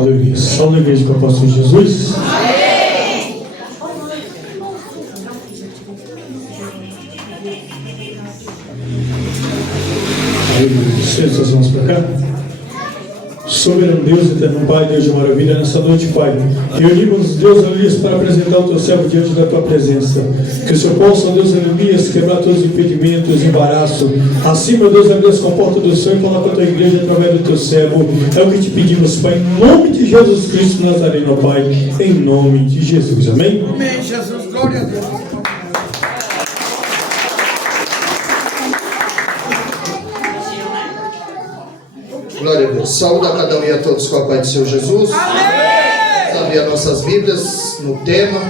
Aleluia. Salve a igreja do apóstolo Jesus. Amém. Aleluia. Estenda as mãos para cá. Soberano Deus, eterno Pai, Deus de maravilha, nessa noite, Pai, reunimos, Deus, aleluia, para apresentar o teu servo diante da tua presença. Que o Senhor possa, Deus, aleluia, quebrar todos os impedimentos, embaraço. Assim, meu Deus, aleluia, com a porta do Senhor e coloca a tua igreja através do teu servo. É o que te pedimos, Pai, em nome de Jesus Cristo Nazareno, Pai, em nome de Jesus. Amém? Amém, Jesus, glória a Deus. Glória a Deus. Saúde a cada um e a todos com a paz do Senhor Jesus. Amém. Vamos abrir as nossas Bíblias no tema.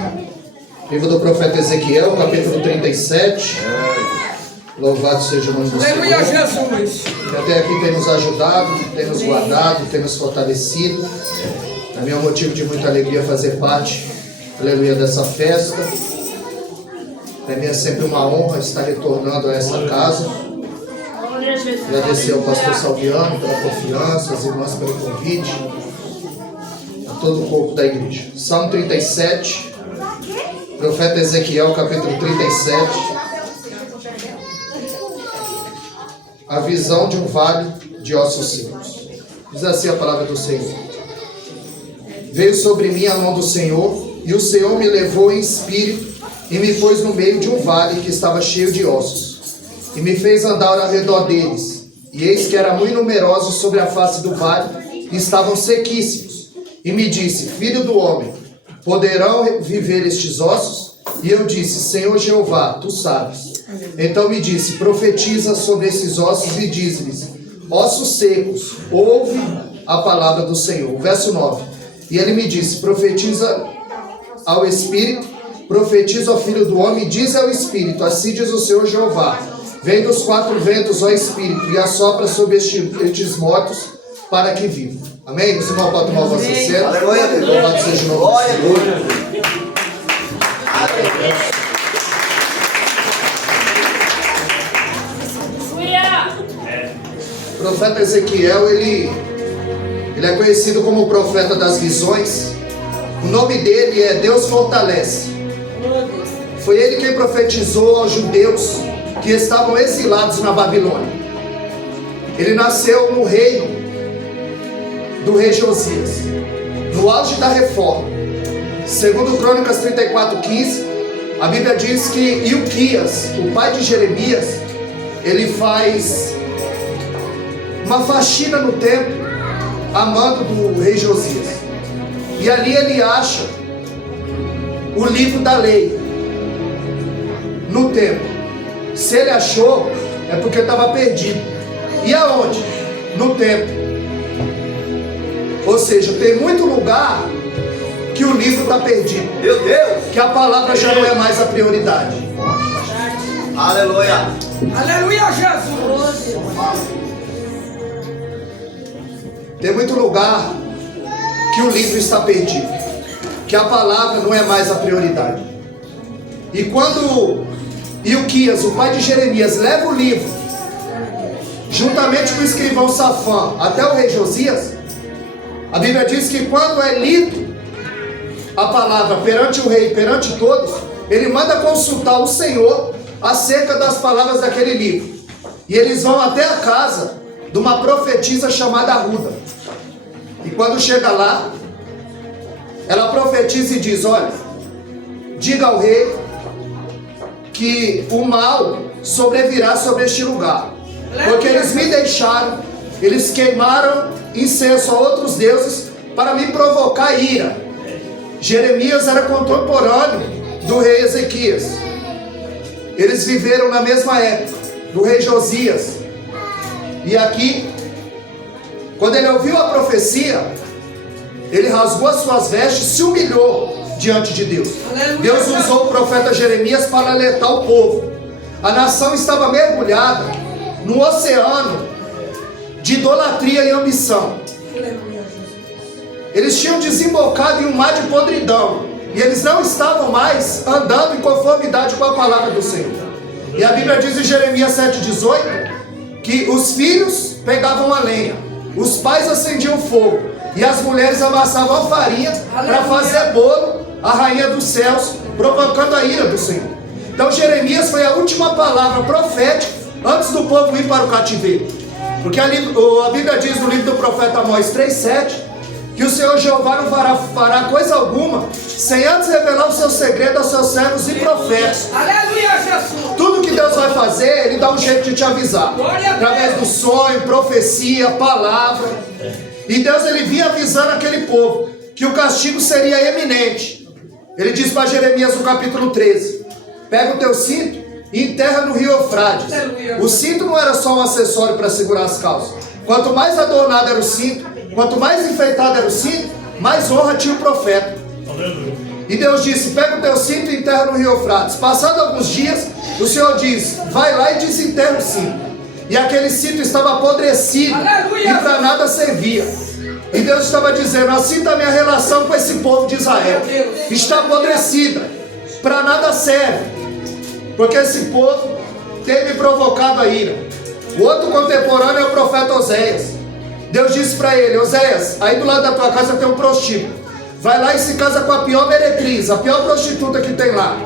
Livro do profeta Ezequiel, capítulo 37. Louvado seja o nome do Senhor. Aleluia, Jesus. Que até aqui tem nos ajudado, tem nos guardado, tem nos fortalecido. É meu motivo de muita alegria fazer parte, aleluia, dessa festa. Para mim é sempre uma honra estar retornando a essa casa. Agradecer ao pastor Salviano pela confiança, às irmãs pelo convite, a todo o corpo da igreja. Salmo 37, profeta Ezequiel, capítulo 37. A visão de um vale de ossos secos. Diz assim a palavra do Senhor. Veio sobre mim a mão do Senhor, e o Senhor me levou em espírito e me pôs no meio de um vale que estava cheio de ossos. E me fez andar ao redor deles. E eis que eram muito numerosos sobre a face do vale, e estavam sequíssimos. E me disse, filho do homem, poderão viver estes ossos? E eu disse, Senhor Jeová, tu sabes. Então me disse, profetiza sobre esses ossos e diz-lhes, ossos secos, ouve a palavra do Senhor. Verso 9. E ele me disse, profetiza ao Espírito, profetiza ao Filho do Homem, diz ao Espírito, assim diz o Senhor Jeová. Vem dos quatro ventos, ó Espírito, e assopra sobre estes mortos para que vivam. Amém? Você não pode tomar o vosso assento. Aleluia. Louvado seja o nome do Senhor. O profeta Ezequiel, ele é conhecido como o profeta das visões. O nome dele é Deus fortalece. Foi ele quem profetizou aos judeus que estavam exilados na Babilônia. Ele nasceu no reino do rei Josias, no auge da reforma. Segundo Crônicas 34:15, a Bíblia diz que Ilquias, o pai de Jeremias, ele faz uma faxina no templo a mando do rei Josias. E ali ele acha o livro da lei no templo. Se ele achou, é porque estava perdido. E aonde? No templo. Ou seja, tem muito lugar que o livro está perdido. Meu Deus! Que a palavra já não é mais a prioridade. Aleluia! Aleluia, Jesus. Tem muito lugar que o livro está perdido. Que a palavra não é mais a prioridade. E quando Ilquias, o pai de Jeremias, leva o livro, juntamente com o escrivão Safã, até o rei Josias, a Bíblia diz que quando é lido a palavra perante o rei, perante todos, ele manda consultar o Senhor acerca das palavras daquele livro. E eles vão até a casa de uma profetisa chamada Ruda. E quando chega lá, ela profetiza e diz, olha, diga ao rei que o mal sobrevirá sobre este lugar, porque eles me deixaram, eles queimaram incenso a outros deuses para me provocar ira. Jeremias era contemporâneo do rei Ezequias, eles viveram na mesma época do rei Josias. E aqui, quando ele ouviu a profecia, ele rasgou as suas vestes, se humilhou diante de Deus. Deus usou o profeta Jeremias para alertar o povo. A nação estava mergulhada no oceano de idolatria e ambição. Eles tinham desembocado em um mar de podridão, e eles não estavam mais andando em conformidade com a palavra do Senhor. E a Bíblia diz em Jeremias 7,18 que os filhos pegavam a lenha, os pais acendiam fogo, e as mulheres amassavam a farinha para fazer bolo à rainha dos céus, provocando a ira do Senhor. Então Jeremias foi a última palavra profética antes do povo ir para o cativeiro. Porque a Bíblia diz no livro do profeta Amós 3,7 que o Senhor Jeová não fará coisa alguma sem antes revelar o seu segredo aos seus servos e profetas. Aleluia, Jesus. Tudo que Deus vai fazer, Ele dá um jeito de te avisar. Através do sonho, profecia, palavra. E Deus, Ele vinha avisando aquele povo que o castigo seria eminente. Ele diz para Jeremias no capítulo 13: pega o teu cinto e enterra no rio Eufrates. O cinto não era só um acessório para segurar as calças. Quanto mais adornado era o cinto, quanto mais enfeitado era o cinto, mais honra tinha o profeta. E Deus disse: pega o teu cinto e enterra no rio Eufrates. Passado alguns dias, o Senhor diz: vai lá e desenterra o cinto. E aquele cinto estava apodrecido e para nada servia. E Deus estava dizendo: assim está a minha relação com esse povo de Israel. Está apodrecida, para nada serve, porque esse povo tem me provocado a ira. O outro contemporâneo é o profeta Oséias. Deus disse para ele: Oséias, aí do lado da tua casa tem um prostíbulo. Vai lá e se casa com a pior meretriz, a pior prostituta que tem lá.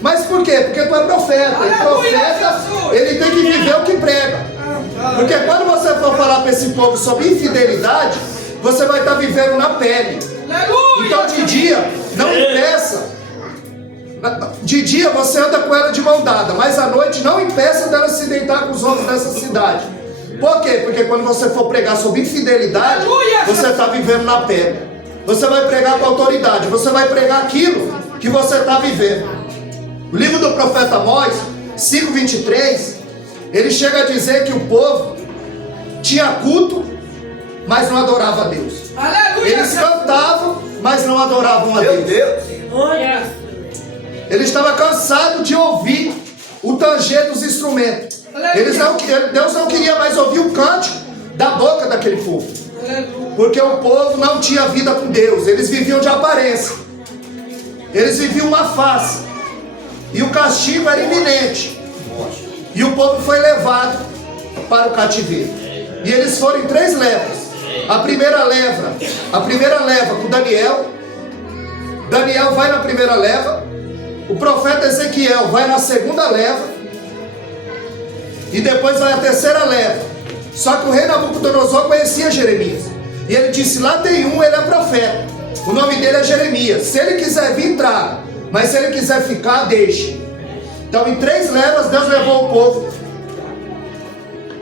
Mas por quê? Porque tu é profeta. E profeta, ele tem que viver o que prega. Porque quando você for falar para esse povo sobre infidelidade, você vai estar vivendo na pele. Então de dia, não impeça. De dia você anda com ela de mão dada, mas à noite não impeça dela se deitar com os homens dessa cidade. Por quê? Porque quando você for pregar sobre infidelidade, você está vivendo na pele. Você vai pregar com autoridade, você vai pregar aquilo que você está vivendo. O livro do profeta Amós 5:23, ele chega a dizer que o povo tinha culto, mas não adorava a Deus. Eles cantavam, mas não adoravam a Deus. Ele estava cansado de ouvir o tanger dos instrumentos. Deus não queria mais ouvir o cântico da boca daquele povo. Porque o povo não tinha vida com Deus. Eles viviam de aparência. Eles viviam uma face. E o castigo era iminente. E o povo foi levado para o cativeiro. E eles foram em 3 levas. A primeira leva com Daniel. Daniel vai na primeira leva. O profeta Ezequiel vai na segunda leva. E depois vai a terceira leva. Só que o rei Nabucodonosor conhecia Jeremias. E ele disse: lá tem um, ele é profeta. O nome dele é Jeremias. Se ele quiser vir, traga. Mas se ele quiser ficar, deixe. Então em 3 levas Deus levou o povo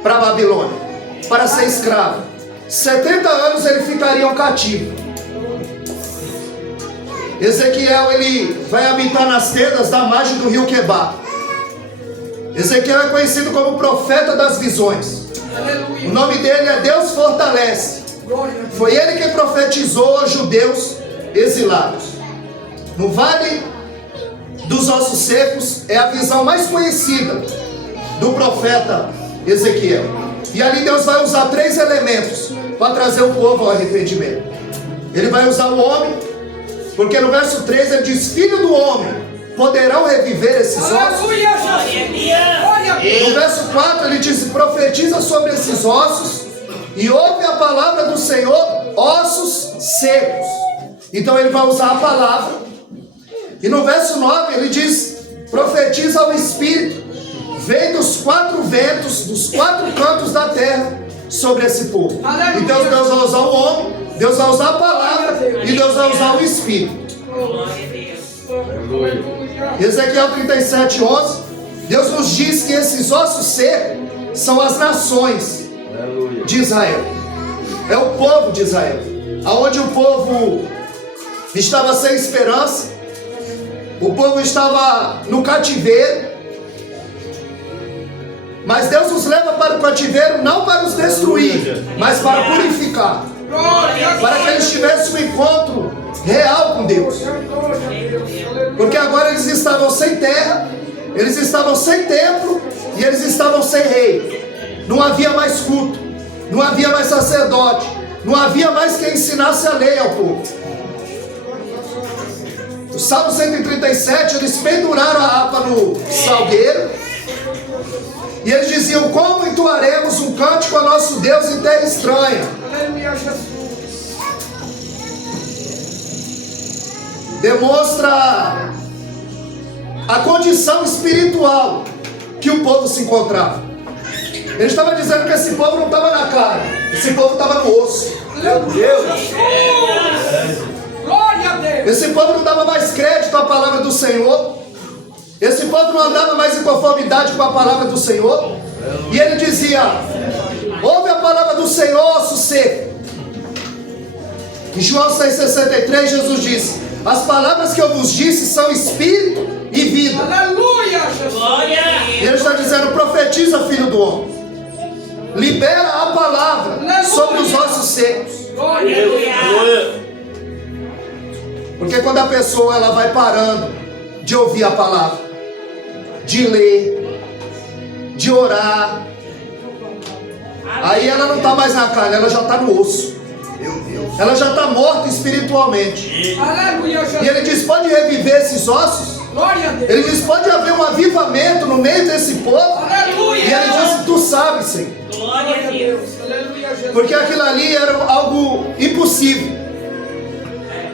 para a Babilônia, para ser escravo. 70 anos ele ficaria cativo. Ezequiel, ele vai habitar nas tendas da margem do rio Quebar. Ezequiel é conhecido como profeta das visões. O nome dele é Deus fortalece. Foi ele que profetizou aos judeus exilados. No vale dos ossos secos é a visão mais conhecida do profeta Ezequiel. E ali Deus vai usar 3 elementos para trazer o povo ao arrependimento. Ele vai usar o homem, porque no verso 3 ele diz: filho do homem, poderão reviver esses ossos? No verso 4 ele diz: profetiza sobre esses ossos e ouve a palavra do Senhor, ossos secos. Então ele vai usar a palavra. E no verso 9 ele diz: profetiza ao Espírito, vem dos 4 ventos, dos 4 cantos da terra sobre esse povo. Então Deus vai usar o homem, Deus vai usar a palavra e Deus vai usar o Espírito. Ezequiel 37:11, Deus nos diz que esses ossos secos são as nações de Israel. É o povo de Israel. Aonde o povo estava sem esperança, o povo estava no cativeiro. Mas Deus os leva para o cativeiro não para os destruir, mas para purificar, para que eles tivessem um encontro real com Deus. Porque agora eles estavam sem terra, eles estavam sem templo e eles estavam sem rei. Não havia mais culto, não havia mais sacerdote, não havia mais quem ensinasse a lei ao povo. O Salmo 137, eles penduraram a harpa no salgueiro e eles diziam: como entoaremos um cântico a nosso Deus em terra estranha? demonstra a condição espiritual que o povo se encontrava. Ele estava dizendo que esse povo não estava na carne, esse povo estava no osso. Meu Deus. Glória a Deus. Esse povo não dava mais crédito à palavra do Senhor. Esse povo não andava mais em conformidade com a palavra do Senhor. E ele dizia: ouve a palavra do Senhor, osso seco. Em João 6,63 Jesus disse: as palavras que eu vos disse são espírito e vida. Aleluia, Jesus. E ele está dizendo: profetiza, filho do homem. Libera a palavra sobre os ossos secos. Glória a Deus. Porque quando a pessoa ela vai parando de ouvir a palavra, de ler, de orar, aí ela não está mais na carne, ela já está no osso. Ela já está morta espiritualmente. Aleluia, E Jesus. ele diz: pode reviver esses ossos? Glória a Deus. Ele diz: pode haver um avivamento no meio desse povo? Aleluia. E ele disse: tu sabes, Senhor. Glória a Deus. Aleluia, Jesus. Porque aquilo ali era algo impossível.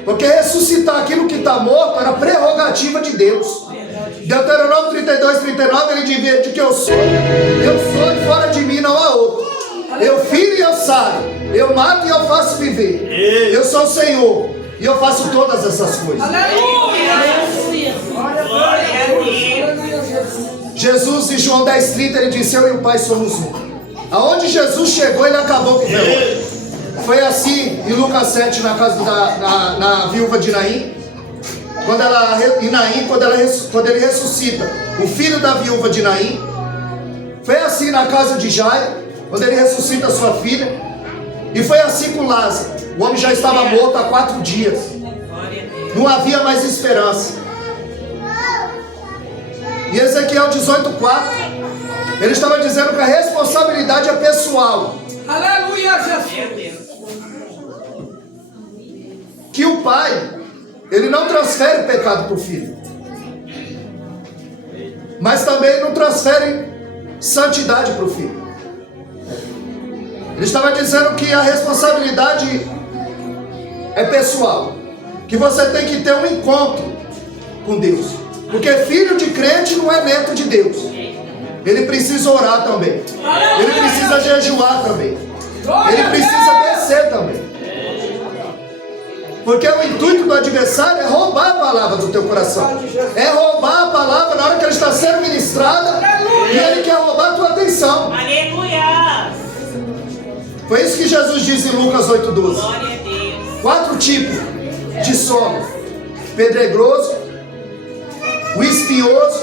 Porque ressuscitar aquilo que está morto era prerrogativa de Deus. Deuteronômio 32:39 ele diz que eu sou e fora de mim não há outro. Eu filho e eu saro, eu mato e eu faço viver. Eu sou o Senhor e eu faço todas essas coisas. Aleluia. Glória a Deus. Aleluia, Jesus. Jesus em João 10:30 ele disse: eu e o Pai somos um. Aonde Jesus chegou, ele acabou com o velório. Foi assim em Lucas 7, na casa da viúva de Naim. Quando ele ressuscita o filho da viúva de Naim. Foi assim na casa de Jairo, quando ele ressuscita a sua filha. E foi assim com Lázaro. O homem já estava morto há 4 dias. Não havia mais esperança. E Ezequiel 18:4, ele estava dizendo que a responsabilidade é pessoal. Aleluia, Jesus. Que o pai, ele não transfere o pecado para o filho, mas também não transfere santidade para o filho. Ele estava dizendo que a responsabilidade é pessoal, que você tem que ter um encontro com Deus, porque filho de crente não é neto de Deus. Ele precisa orar também, ele precisa jejuar também, ele precisa descer também. Porque o intuito do adversário é roubar a palavra do teu coração. É roubar a palavra na hora que ela está sendo ministrada. E ele quer roubar a tua atenção. Aleluia! Foi isso que Jesus diz em Lucas 8:12. Glória a Deus. 4 tipos de solo: pedregoso, o espinhoso,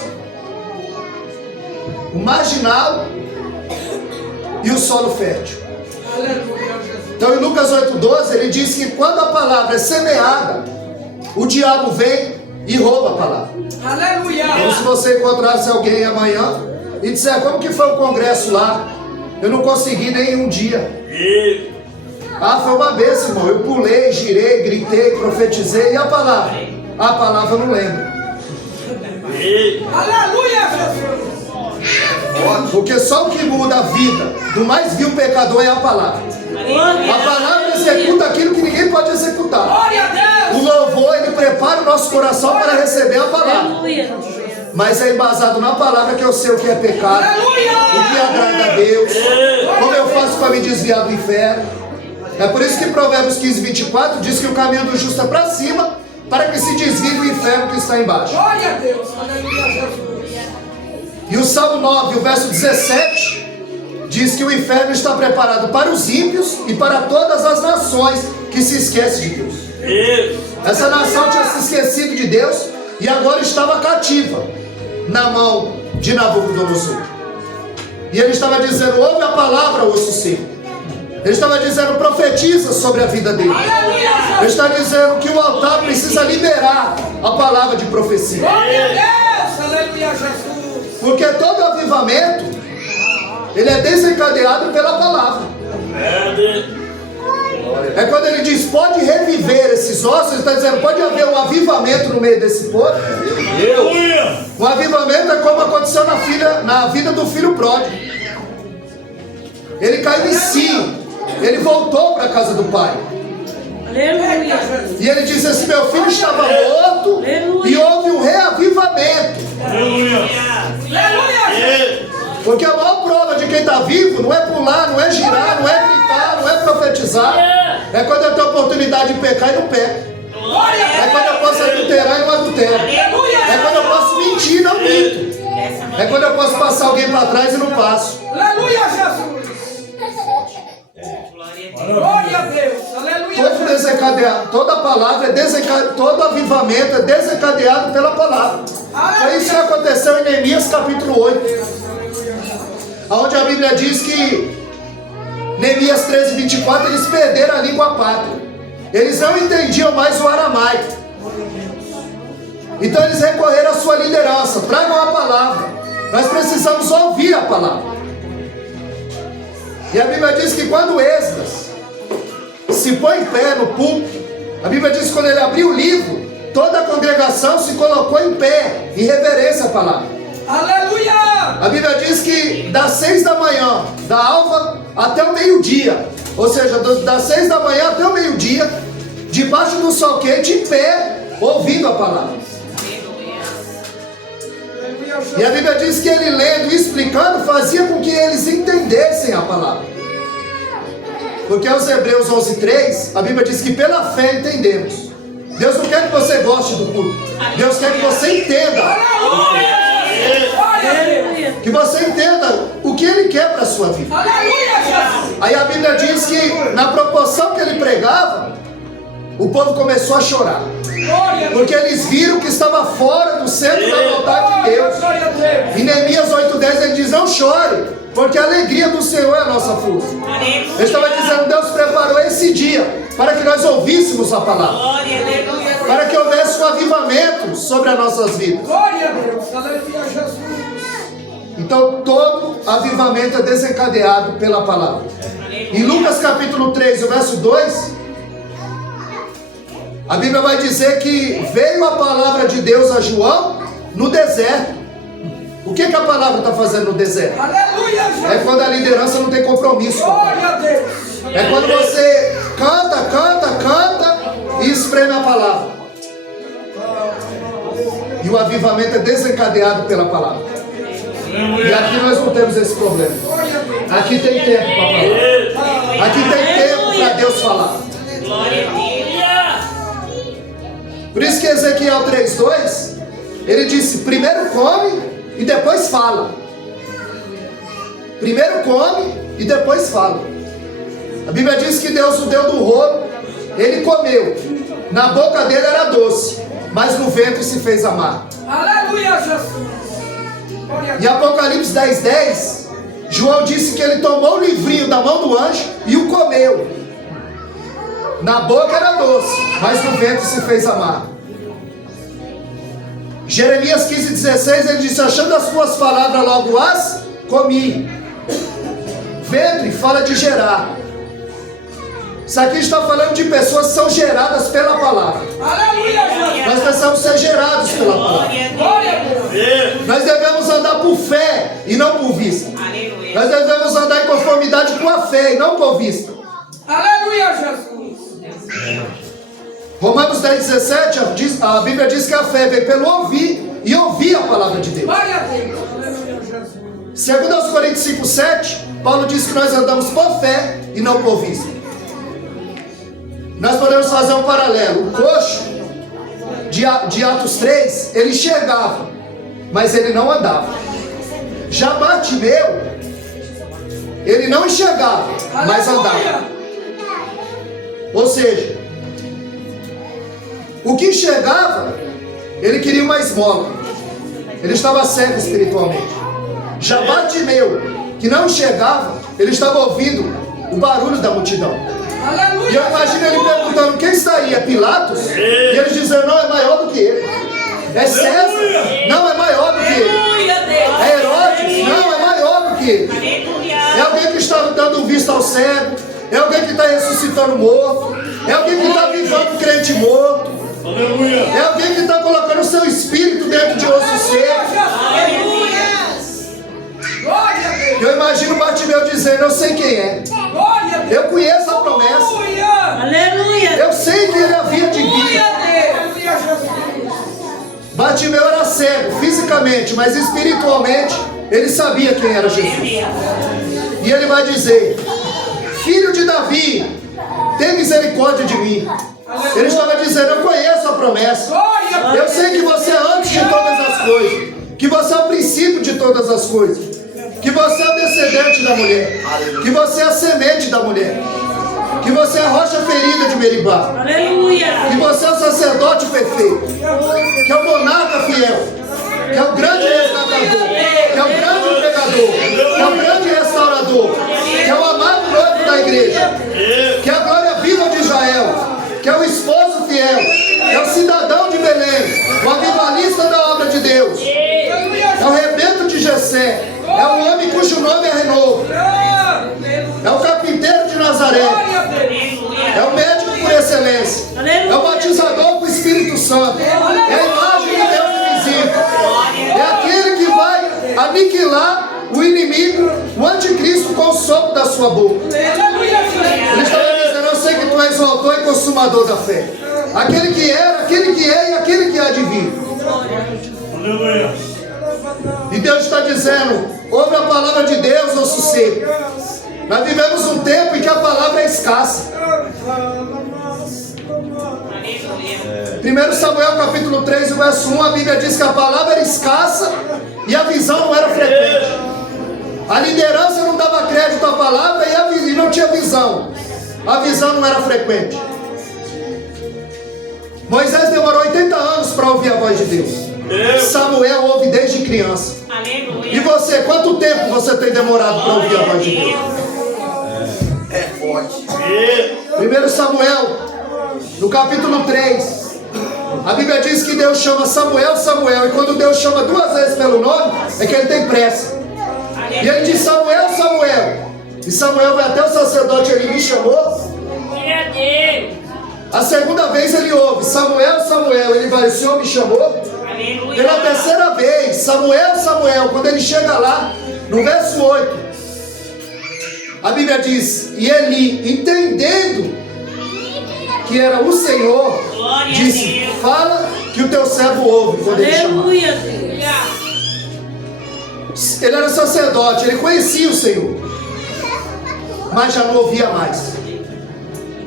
o marginal e o solo fértil. Aleluia, Jesus. Então em Lucas 8:12 ele diz que quando a palavra é semeada, o diabo vem e rouba a palavra. Aleluia. Então se você encontrasse alguém amanhã e disser: como que foi o congresso lá? Eu não consegui nem um dia. Ah, foi uma bênção, irmão. Eu pulei, girei, gritei, profetizei. E a palavra? A palavra eu não lembro. Aleluia, Jesus. Porque só o que muda a vida do mais vil pecador é a palavra. A palavra executa aquilo que ninguém pode executar. Glória a Deus. O louvor, ele prepara o nosso coração para receber a palavra. Mas é embasado na palavra que eu sei o que é pecado, o que agrada a Deus, como eu faço para me desviar do inferno. É por isso que Provérbios 15:24 diz que o caminho do justo é para cima, para que se desvie do inferno que está embaixo. Glória a Deus. Aleluia, Jesus. E o Salmo 9, o verso 17, diz que o inferno está preparado para os ímpios e para todas as nações que se esquecem de Deus. Essa nação tinha se esquecido de Deus e agora estava cativa na mão de Nabucodonosor. E ele estava dizendo: ouve a palavra, osso seco. Ele estava dizendo: profetiza sobre a vida dele. Ele está dizendo que o altar precisa liberar a palavra de profecia. Glória a Deus. Aleluia, Jesus. Porque todo avivamento, ele é desencadeado pela palavra. É quando ele diz: pode reviver esses ossos. Ele está dizendo: pode haver um avivamento no meio desse povo. O avivamento é como aconteceu na vida do filho pródigo. Ele caiu em si, ele voltou para a casa do pai. Aleluia. E ele diz assim: meu filho estava morto e houve um reavivamento. Aleluia. Porque a maior prova de quem está vivo não é pular, não é girar, não é gritar, não é profetizar. É quando eu tenho oportunidade de pecar e não peco. É quando eu posso adulterar e não adultero. É quando eu posso mentir e não minto. É quando eu posso passar alguém para trás e não passo. Aleluia, Jesus. Glória a Deus. Aleluia, Todo Jesus. desencadeado, toda palavra é desencadeado, todo avivamento é desencadeado pela palavra. Foi isso que aconteceu em Neemias capítulo 8, onde a Bíblia diz que Neemias 13, 24, eles perderam a língua pátria. Eles não entendiam mais o aramaico. Então eles recorreram à sua liderança: tragam a palavra. Nós precisamos ouvir a palavra. E a Bíblia diz que quando Esdras se põe em pé no púlpito, a Bíblia diz que quando ele abriu o livro, toda a congregação se colocou em pé, em reverência à palavra. Aleluia. A Bíblia diz que das 6 da manhã, da alva até o meio-dia, ou seja, das 6 da manhã até o meio-dia, debaixo do sol quente, em pé, ouvindo a palavra. E a Bíblia diz que ele lendo e explicando fazia com que eles entendessem a palavra. Porque aos Hebreus 11:3, a Bíblia diz que pela fé entendemos. Deus não quer que você goste do culto. Deus quer que você entenda. Que você entenda o que Ele quer para a sua vida. Aí a Bíblia diz que na proporção que ele pregava, o povo começou a chorar. Porque eles viram que estava fora do centro da vontade de Deus. Em Neemias 8:10 ele diz: não chore, porque a alegria do Senhor é a nossa força. Ele estava dizendo: Deus preparou esse dia para que nós ouvíssemos a palavra, para que houvesse um avivamento sobre as nossas vidas. Glória a Deus. Aleluia, Jesus. Então todo avivamento é desencadeado pela palavra. Em Lucas capítulo 3, o verso 2, a Bíblia vai dizer que veio a palavra de Deus a João no deserto. O que a palavra está fazendo no deserto? Aleluia, Jesus. É quando a liderança não tem compromisso. Glória a Deus. É quando você canta e espreme a palavra. E o avivamento é desencadeado pela palavra. E aqui nós não temos esse problema. Aqui tem tempo para falar. Aqui tem tempo para Deus falar. Por isso que Ezequiel 3:2, ele disse: primeiro come e depois fala. Primeiro come e depois fala. A Bíblia diz que Deus o deu do rolo, ele comeu. Na boca dele era doce, mas no ventre se fez amargo. Aleluia, Jesus. Em Apocalipse 10:10, João disse que ele tomou o livrinho da mão do anjo e o comeu. Na boca era doce, mas no ventre se fez amargo. Jeremias 15:16, ele disse: achando as tuas palavras logo as comi. Ventre fala de gerar. Isso aqui está falando de pessoas que são geradas pela palavra. Aleluia, Jesus. Nós precisamos ser gerados pela palavra. Glória a Deus. Nós devemos andar por fé e não por vista. Nós devemos andar em conformidade com a fé e não por vista. Aleluia, Jesus. Romanos 10:17, a Bíblia diz que a fé vem pelo ouvir e ouvir a palavra de Deus. Glória a Deus. Aleluia, Jesus. Segundo aos Coríntios 5:7, Paulo diz que nós andamos por fé e não por vista. Nós podemos fazer um paralelo. O coxo de Atos 3, ele enxergava, mas ele não andava. Já Bartimeu, ele não enxergava, mas andava. Ou seja, o que enxergava, ele queria uma esmola. Ele estava cego espiritualmente. Já Bartimeu, que não enxergava, ele estava ouvindo o barulho da multidão. Aleluia. E eu imagino ele perguntando: quem está aí? É Pilatos? E ele dizendo: não, é maior do que ele. É César? Não, é maior do que ele. É Herodes? Não, é maior do que ele. É alguém que está dando vista ao cego. É alguém que está ressuscitando morto. É alguém que está vivendo crente morto. É alguém que está colocando o seu espírito dentro de osso seco. Glória a Deus. Eu imagino Bartimeu dizendo: eu sei quem é. Glória a Deus. Eu conheço a promessa. Aleluia. Aleluia. Eu sei Bartimeu era cego, fisicamente, mas espiritualmente, ele sabia quem era Jesus. E ele vai dizer: filho de Davi, tem misericórdia de mim. Ele estava dizendo: eu conheço a promessa. Eu sei que você é antes de todas as coisas, que você é o princípio de todas as coisas, que você é o descendente da mulher, que você é a semente da mulher, que você é a rocha ferida de Meribá, que você é o sacerdote perfeito, que é o monarca fiel, que é o grande resgatador, que é o grande pregador, que é o grande restaurador, que é o amado noivo da igreja, que é a glória viva de Israel, que é o esposo fiel, que é o cidadão de Belém, o avivalista da obra de Deus, é o rebento de Jessé, é o homem cujo nome é renovo, é o carpinteiro de Nazaré, é o médico por excelência, é o batizador com o Espírito Santo, é a imagem de Deus invisível, é aquele que vai aniquilar o inimigo, o anticristo, com o sopro da sua boca. Ele estava dizendo: eu sei que tu és o autor e consumador da fé, aquele que era, aquele que é e aquele que há de vir. E Deus está dizendo: ouve a palavra de Deus, ô sossego. Nós vivemos um tempo em que a palavra é escassa. 1 Samuel capítulo 3, verso 1, a Bíblia diz que a palavra era escassa e a visão não era frequente. A liderança não dava crédito à palavra e não tinha visão. A visão não era frequente. Moisés demorou 80 anos para ouvir a voz de Deus. Samuel ouve desde criança. E você, quanto tempo você tem demorado para ouvir a voz de Deus? É forte. 1 Samuel, no capítulo 3, a Bíblia diz que Deus chama Samuel, Samuel, e quando Deus chama 2 vezes pelo nome, é que ele tem pressa. E ele diz: Samuel, Samuel. E Samuel vai até o sacerdote, ele me chamou. A segunda vez ele ouve: Samuel, Samuel. Ele vai: o Senhor me chamou. Pela terceira vez: Samuel, Samuel. Quando ele chega lá, no verso 8, a Bíblia diz: e ele, entendendo que era o Senhor, disse: fala que o teu servo ouve. Quando ele chamar. Ele era sacerdote, ele conhecia o Senhor, mas já não ouvia mais,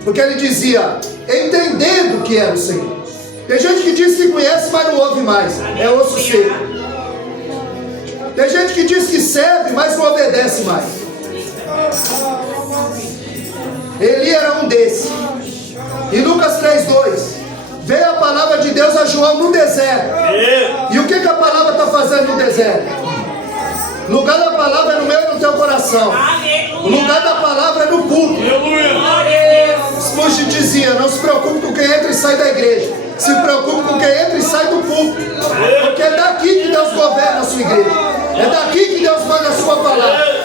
porque ele dizia: entendendo que era o Senhor. Tem gente que diz que conhece, mas não ouve mais, é osso seco. Tem gente que diz que serve, mas não obedece mais. Eli era um desses. Em Lucas 3:2, veio a palavra de Deus a João no deserto. E o que a palavra está fazendo no deserto? O lugar da palavra é no meu e no teu coração. O lugar da palavra é no culto. Spurgeon dizia: não se preocupe com quem entra e sai da igreja, se preocupe com quem entra e sai do culto, porque é daqui que Deus governa a sua igreja, é daqui que Deus manda a sua palavra.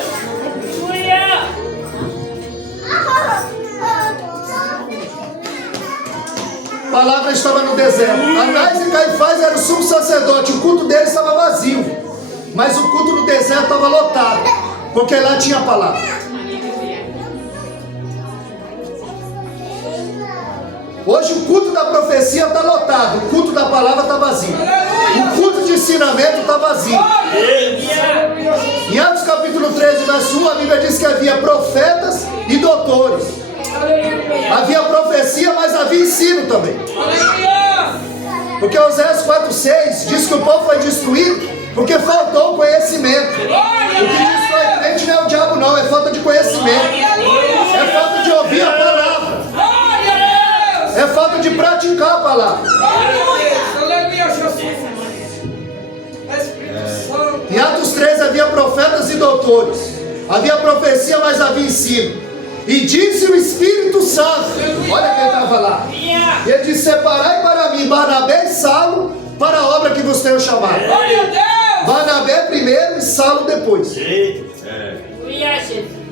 A palavra estava no deserto. Anás e Caifás eram o sumo sacerdote. O culto deles estava vazio, mas o culto no deserto estava lotado, porque lá tinha a palavra. Hoje o culto da profecia está lotado, o culto da palavra está vazio, o culto de ensinamento está vazio. Em Atos capítulo 13, verso 1, a Bíblia diz que havia profetas e doutores. Havia profecia, mas havia ensino também. Porque Oséias 4:6 diz que o povo foi destruído porque faltou conhecimento. O que diz que não é crente não é o diabo, não, é falta de conhecimento, é falta de ouvir a palavra, é falta de praticar a palavra. Em Atos 13 havia profetas e doutores, havia profecia, mas havia ensino. E disse o Espírito Santo, olha quem estava lá, ele disse: separai para mim Barnabé e Saulo para a obra que vos tenho chamado. Barnabé primeiro e Saulo depois.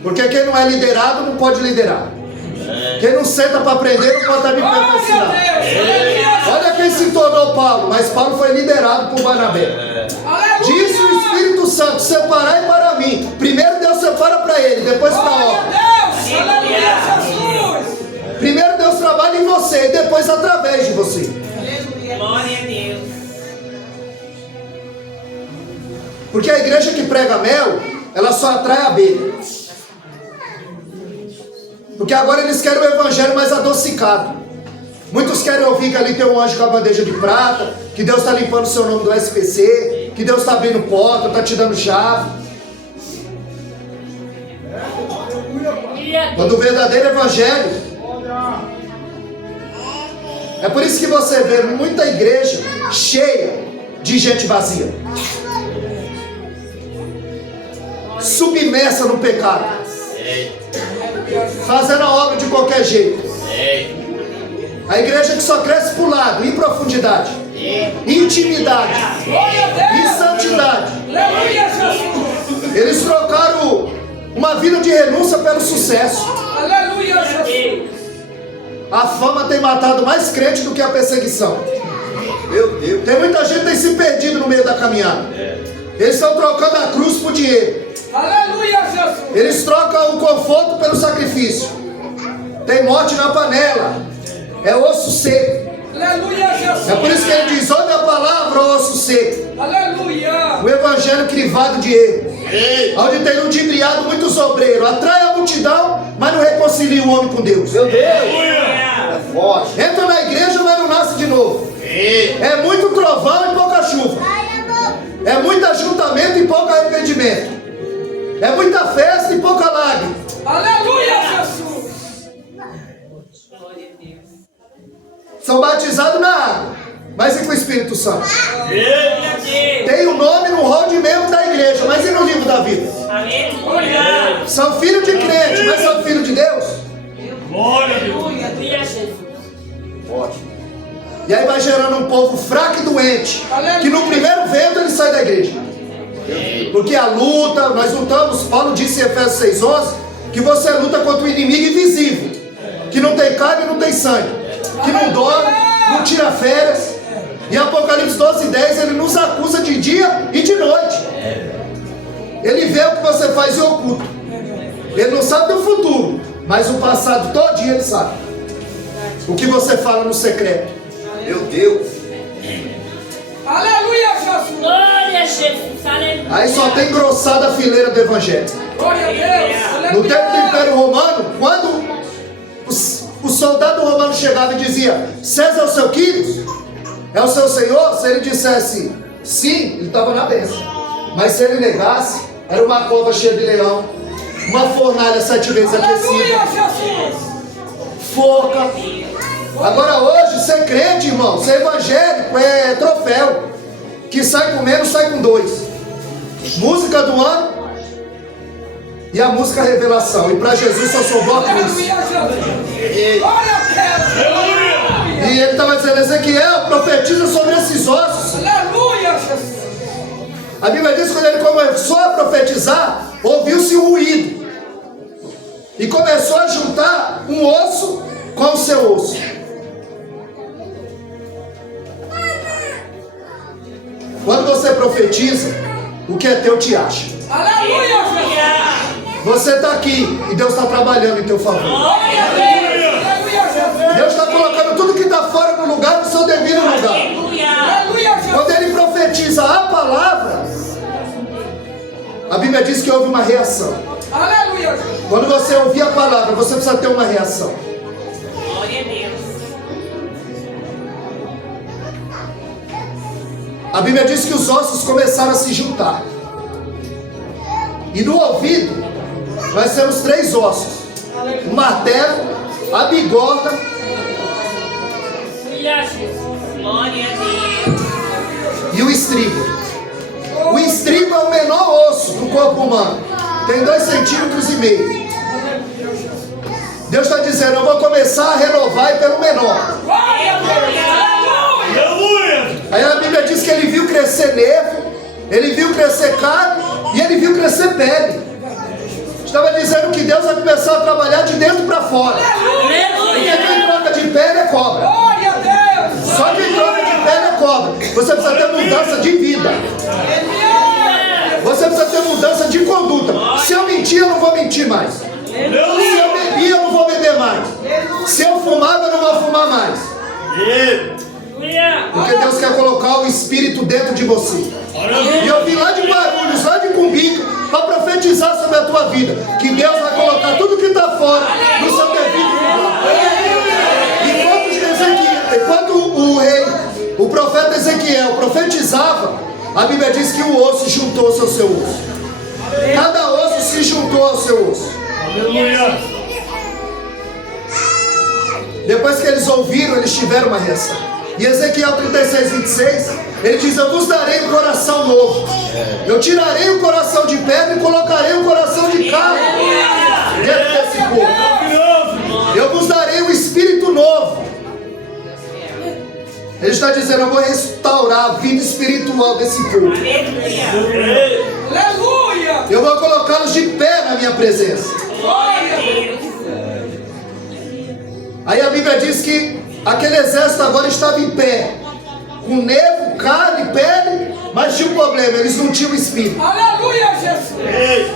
Porque quem não é liderado não pode liderar. Quem não senta para aprender não pode estar de pé para ensinar. Olha quem se tornou Paulo, mas Paulo foi liderado por Barnabé. Disse o Espírito Santo: separai para mim. Primeiro Deus separa para ele, depois para a obra. Primeiro Deus trabalha em você e depois através de você. Glória a Deus. Porque a igreja que prega mel, ela só atrai abelha. Porque agora eles querem o evangelho mais adocicado. Muitos querem ouvir que ali tem um anjo com a bandeja de prata, que Deus está limpando o seu nome do SPC, que Deus está abrindo porta, está te dando chave. Quando o verdadeiro evangelho. É por isso que você vê muita igreja cheia de gente vazia, submersa no pecado, fazendo a obra de qualquer jeito. A igreja que só cresce por lado, em profundidade, intimidade e santidade. Aleluia, Jesus. Eles trocaram uma vida de renúncia pelo sucesso. Aleluia, Jesus. A fama tem matado mais crente do que a perseguição. Meu Deus. Tem muita gente que tem se perdido no meio da caminhada. Eles estão trocando a cruz por dinheiro. Aleluia, Jesus. Eles trocam o conforto pelo sacrifício. Tem morte na panela. É osso seco. Aleluia, Jesus. É por isso que ele diz: ouve a palavra, ó osso seco. Aleluia. O evangelho crivado de erro. Onde tem ludibriado muitos obreiros. Atrai a multidão, mas não reconcilia o homem com Deus. Meu Deus. É forte. Entra na igreja, mas não nasce de novo. É muito trovão e pouca chuva. É muito ajuntamento e pouco arrependimento. É muita festa e pouca lágrima. Aleluia, Jesus. São batizados na água, mas e com o Espírito Santo? Aleluia. Tem o nome no rol de membro da igreja, mas e no livro da vida? Aleluia. São filhos de crente, mas são filhos de Deus? Aleluia, Jesus. Forte. E aí vai gerando um povo fraco e doente, que no primeiro vento ele sai da igreja. Porque a luta, nós lutamos, Paulo disse em Efésios 6,11, que você luta contra o inimigo invisível, que não tem carne e não tem sangue, que não dorme, não tira férias. Em Apocalipse 12:10 ele nos acusa de dia e de noite. Ele vê o que você faz em oculto. Ele não sabe do futuro, mas o passado todinho ele sabe. O que você fala no secreto. Meu Deus. Aleluia, Jesus. Glória a Jesus. Aleluia. Aí só tem engrossada a fileira do evangelho. Glória a Deus. No tempo do Aleluia. Império Romano, quando o soldado romano chegava e dizia: César é o seu Quírios? É o seu senhor? Se ele dissesse sim, ele estava na bênção. Mas se ele negasse, era uma cova cheia de leão, uma fornalha 7 vezes Aleluia, aquecida, Jesus. forca. Agora hoje, ser crente, irmão, ser evangélico é troféu. Que sai com menos, sai com 2. Música do ano e a música revelação. E para Jesus só sobrou a cruz. Aleluia, Jesus. Glória a Deus. E ele estava dizendo: Ezequiel, profetiza sobre esses ossos. Aleluia, Jesus. A Bíblia diz que quando ele começou a profetizar, ouviu-se um ruído. E começou a juntar um osso com o seu osso. Quando você profetiza, o que é teu te acha. Aleluia, Jesus. Você está aqui e Deus está trabalhando em teu favor. Glória a Deus. Aleluia, Jesus. Deus está colocando tudo que está fora do lugar no seu devido lugar. Aleluia. Aleluia, Jesus. Quando ele profetiza a palavra, a Bíblia diz que houve uma reação. Aleluia, Jesus. Quando você ouvir a palavra, você precisa ter uma reação. Glória a Deus. A Bíblia diz que os ossos começaram a se juntar. E no ouvido, nós temos 3 ossos: o martelo, a bigorna. Aleluia, Jesus. Glória a Deus. E o estribo. O estribo é o menor osso do corpo humano. Tem 2,5 centímetros. Deus está dizendo: eu vou começar a renovar pelo menor. Glória a Deus. Aleluia. Aí a Bíblia diz que ele viu crescer nervo, ele viu crescer carne e ele viu crescer pele. Estava dizendo que Deus vai começar a trabalhar de dentro para fora. Porque quem troca de pele é cobra. Glória a Deus. Só quem troca de pele é cobra. Você precisa ter mudança de vida. Você precisa ter mudança de conduta. Se eu mentir, eu não vou mentir mais. Se eu beber, eu não vou beber mais. Se eu fumar, eu não vou fumar mais. Aleluia. Porque Deus quer colocar o Espírito dentro de você. E eu vim lá de Guarulhos, lá de Cumbica, para profetizar sobre a tua vida. Que Deus vai colocar tudo que está fora no seu devido lugar. Enquanto o profeta Ezequiel profetizava, a Bíblia diz que o osso juntou-se ao seu osso. Cada osso se juntou ao seu osso. Aleluia. Depois que eles ouviram, eles tiveram uma reação. E Ezequiel 36, 26, ele diz: eu vos darei um coração novo. Eu tirarei o coração de pedra e colocarei o coração de carne dentro desse povo. Eu vos darei um espírito novo. Ele está dizendo: eu vou restaurar a vida espiritual desse povo. Aleluia. Eu vou colocá-los de pé na minha presença. Glória a Deus. Aí a Bíblia diz que aquele exército agora estava em pé, com nervo, carne, pele, mas tinha um problema: eles não tinham espírito. Aleluia, Jesus.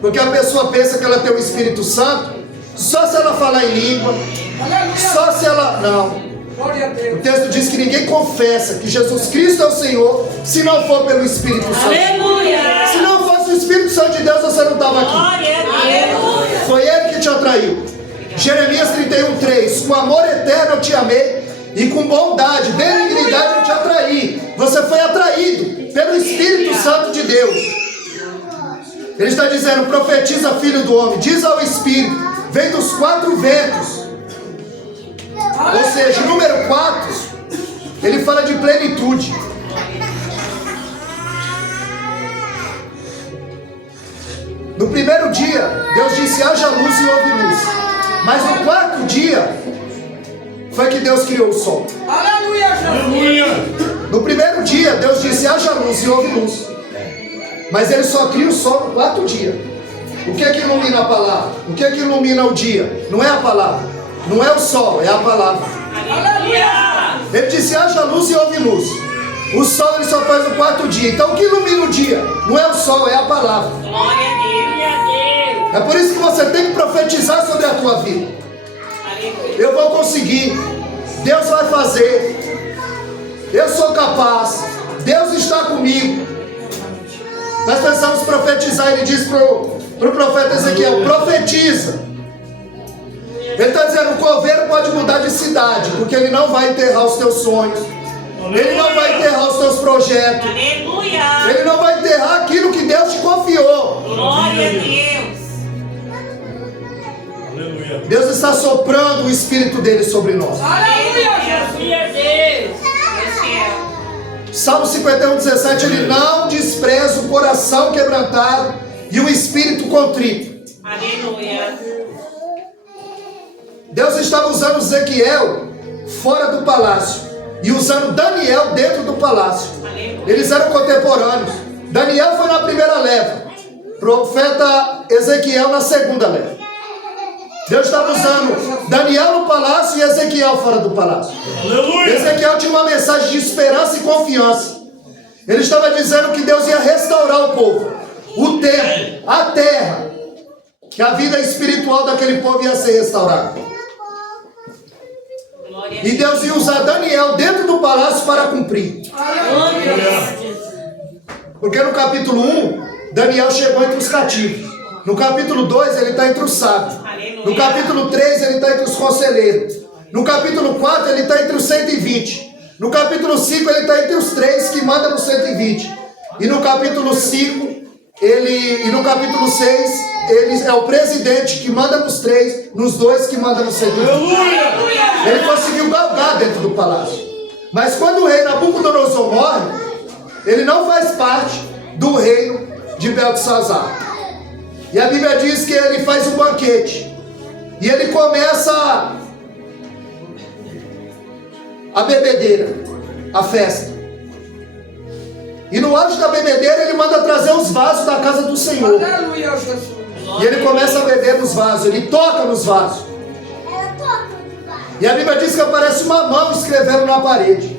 Porque a pessoa pensa que ela tem o Espírito Santo só se ela falar em língua, Aleluia. só se ela... Não. Glória a O Deus. texto diz que ninguém confessa que Jesus Cristo é o Senhor se não for pelo Espírito Santo. Aleluia. Se não fosse o Espírito Santo de Deus, você não estava aqui. Glória a Deus. Foi Ele que te atraiu. Jeremias 31:3: com amor eterno eu te amei, e com bondade, benignidade eu te atraí. Você foi atraído pelo Espírito Santo de Deus. Ele está dizendo: profetiza, filho do homem, diz ao Espírito, vem dos 4 ventos. Ou seja, número 4, ele fala de plenitude. No primeiro dia, Deus disse: haja luz e houve luz. Mas no 4º dia, foi que Deus criou o sol. Aleluia, Jesus. No primeiro dia, Deus disse: haja luz e houve luz. Mas Ele só cria o sol no 4º dia. O que é que ilumina a palavra? O que é que ilumina o dia? Não é a palavra, não é o sol, é a palavra. Aleluia. Ele disse: haja luz e houve luz. O sol ele só faz no 4º dia. Então o que ilumina o dia? Não é o sol, é a palavra. Glória a Deus. É por isso que você tem que profetizar sobre a tua vida. Aleluia. Eu vou conseguir. Deus vai fazer. Eu sou capaz. Deus está comigo. Nós precisamos profetizar. Ele diz para o profeta Ezequiel: profetiza. Ele está dizendo: o coveiro pode mudar de cidade, porque ele não vai enterrar os teus sonhos. Ele não vai enterrar os teus projetos. Aleluia. Ele não vai enterrar aquilo que Deus te confiou. Glória a Deus. Deus está soprando o Espírito dele sobre nós. Aleluia, Jesus. Glória a Deus. Salmo 51:17: ele não despreza o coração quebrantado e o espírito contrito. Aleluia. Deus estava usando Ezequiel fora do palácio e usando Daniel dentro do palácio. Eles eram contemporâneos. Daniel foi na primeira leva, profeta Ezequiel na segunda leva. Deus estava usando Daniel no palácio e Ezequiel fora do palácio. Ezequiel tinha uma mensagem de esperança e confiança. Ele estava dizendo que Deus ia restaurar o povo, o templo, a terra, que a vida espiritual daquele povo ia ser restaurada. E Deus ia usar Daniel dentro do palácio para cumprir. Porque no capítulo 1, Daniel chegou entre os cativos. No capítulo 2, ele está entre os sábios. No capítulo 3, ele está entre os conselheiros. No capítulo 4, ele está entre os 120. No capítulo 5, ele está entre os 3 que mandam nos 120. E no capítulo 5, e no capítulo 6, ele é o presidente que manda nos 3, nos 2 que manda nos 120. Ele conseguiu galgar dentro do palácio. Mas quando o rei Nabucodonosor morre, ele não faz parte do reino de Beltesazar. E a Bíblia diz que ele faz um banquete. E ele começa a bebedeira, a festa. E no auge da bebedeira ele manda trazer os vasos da casa do Senhor. Aleluia, Jesus. E ele começa a beber nos vasos, ele toca nos vasos. E a Bíblia diz que aparece uma mão escrevendo na parede: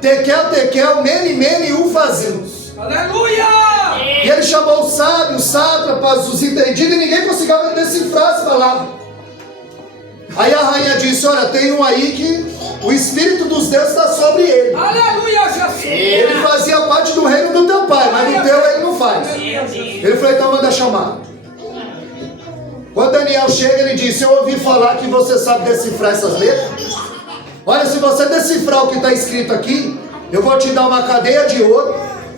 Tekel, Tekel, Mene, Mene, Ufazim. Aleluia. E ele chamou os sábios, os sátrapas, os entendidos, e ninguém conseguia decifrar as palavras. Aí a rainha disse, olha, tem um aí que o Espírito dos deuses está sobre ele. Aleluia, Jesus. Ele fazia parte do reino do teu pai, mas no teu ele não faz. Meu Deus. Ele falou, então manda chamar. Quando Daniel chega, ele disse, eu ouvi falar que você sabe decifrar essas letras. Olha, se você decifrar o que está escrito aqui, eu vou te dar uma cadeia de ouro,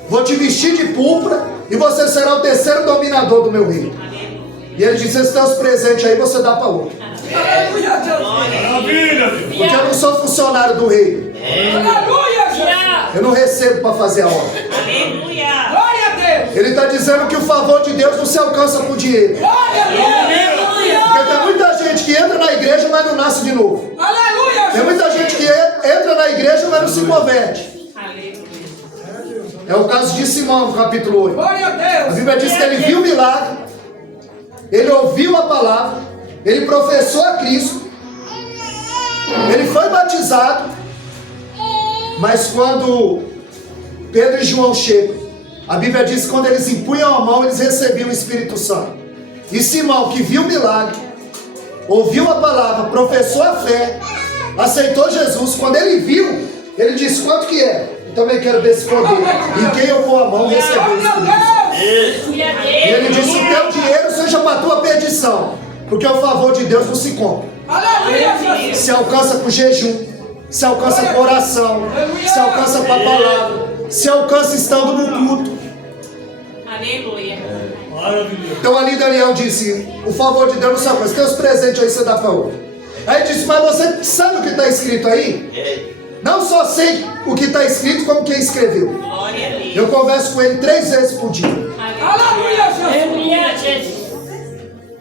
vou te vestir de púrpura e você será o terceiro dominador do meu reino. E ele disse, esses teus presentes aí você dá para outro. Aleluia, Jesus. Porque eu não sou funcionário do reino. Aleluia, Jesus. Eu não recebo para fazer a obra. Aleluia. Glória a Deus. Ele está dizendo que o favor de Deus não se alcança por dinheiro. Glória a Deus. Porque tem muita gente que entra na igreja, mas não nasce de novo. Aleluia, Tem Jesus. muita gente que entra na igreja, mas não se converte. Aleluia. É o caso de Simão, no capítulo 8. Glória a A Deus. Bíblia diz que ele viu o milagre, ele ouviu a palavra, ele professou a Cristo, ele foi batizado, mas quando Pedro e João chegam, a Bíblia diz que quando eles impunham a mão, eles recebiam o Espírito Santo. E Simão, que viu o milagre, ouviu a palavra, professou a fé, aceitou Jesus, quando ele viu, ele disse, quanto que é? Eu também quero desse poder. E quem eu pôr a mão, recebeu o Glória Espírito. a Deus. E ele disse, o teu dinheiro seja para a tua perdição, porque o favor de Deus não se compra. Aleluia, Jesus. Se alcança com jejum, se alcança com oração, se alcança com a palavra, se alcança estando no culto. Aleluia. Então ali Daniel disse, o favor de Deus não se alcança, teus presentes aí você dá para outro. Aí ele disse, mas você sabe o que está escrito aí? Não só sei o que está escrito, como quem escreveu. Glória a Deus. Eu converso com ele 3 vezes por dia. Aleluia, Jesus.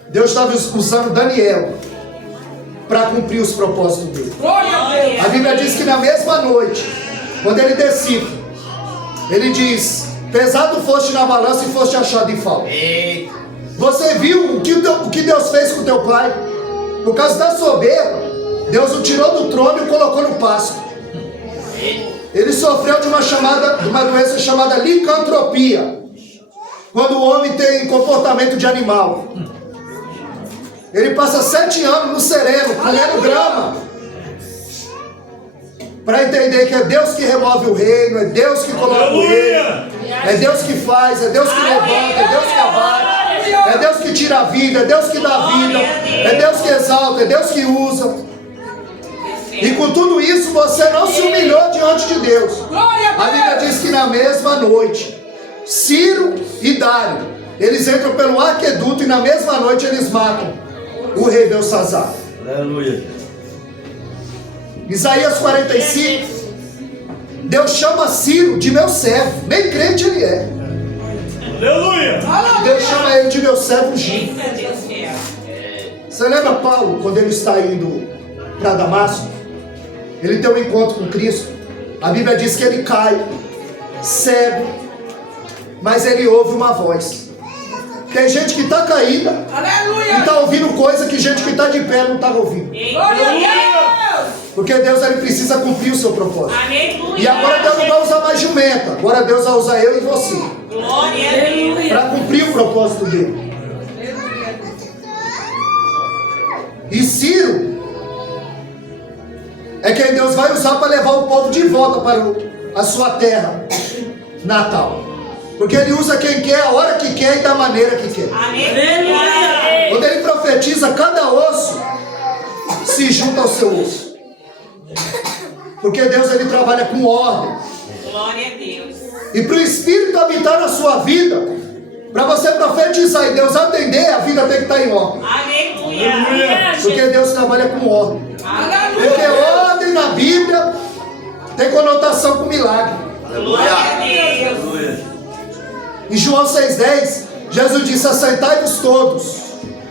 Deus estava usando Daniel para cumprir os propósitos dele. Glória a Deus. A Bíblia diz que na mesma noite, quando ele decifra, ele diz, pesado foste na balança e foste achado em falta. Você viu o que Deus fez com teu pai? Por causa da soberba, Deus o tirou do trono e o colocou no pasto. Ele sofreu de uma doença chamada licantropia, quando o homem tem comportamento de animal. Ele passa 7 anos no sereno, comendo grama, para entender que é Deus que remove o reino, é Deus que coloca o reino, é Deus que faz, é Deus que levanta, é Deus que abate, é Deus que tira a vida, é Deus que dá a vida, é Deus que exalta, é Deus que usa. E com tudo isso você não se humilhou diante de Deus. Glória A Bíblia diz que na mesma noite, Ciro e Dário, eles entram pelo aqueduto e na mesma noite eles matam o rei Belsazar. Aleluia. Isaías 45, Deus chama Ciro de meu servo, nem crente ele é. Aleluia! Deus chama ele de meu servo ungido. Eita Deus fiel. Você lembra Paulo, quando ele está indo para Damasco? Ele tem um encontro com Cristo. A Bíblia diz que ele cai, cego, mas ele ouve uma voz. Tem gente que está caída e Aleluia. está ouvindo coisa que gente que está de pé não está ouvindo. Glória a Deus. Porque Deus ele precisa cumprir o seu propósito. Aleluia. E agora Deus não vai usar mais jumenta. Agora Deus vai usar eu e você Glória a Deus. para cumprir o propósito dele. E Ciro é quem Deus vai usar para levar o povo de volta para a sua terra natal. Porque ele usa quem quer, a hora que quer e da maneira que quer. Aleluia. Quando ele profetiza, cada osso se junta ao seu osso. Porque Deus ele trabalha com ordem. Glória a Deus. E para o Espírito habitar na sua vida, para você profetizar e Deus atender, a vida tem que estar em ordem. Aleluia. Porque Deus trabalha com ordem. Porque Aleluia. ordem na Bíblia tem conotação com milagre. Glória a Deus. Em João 6,10, Jesus disse, assentai-vos todos.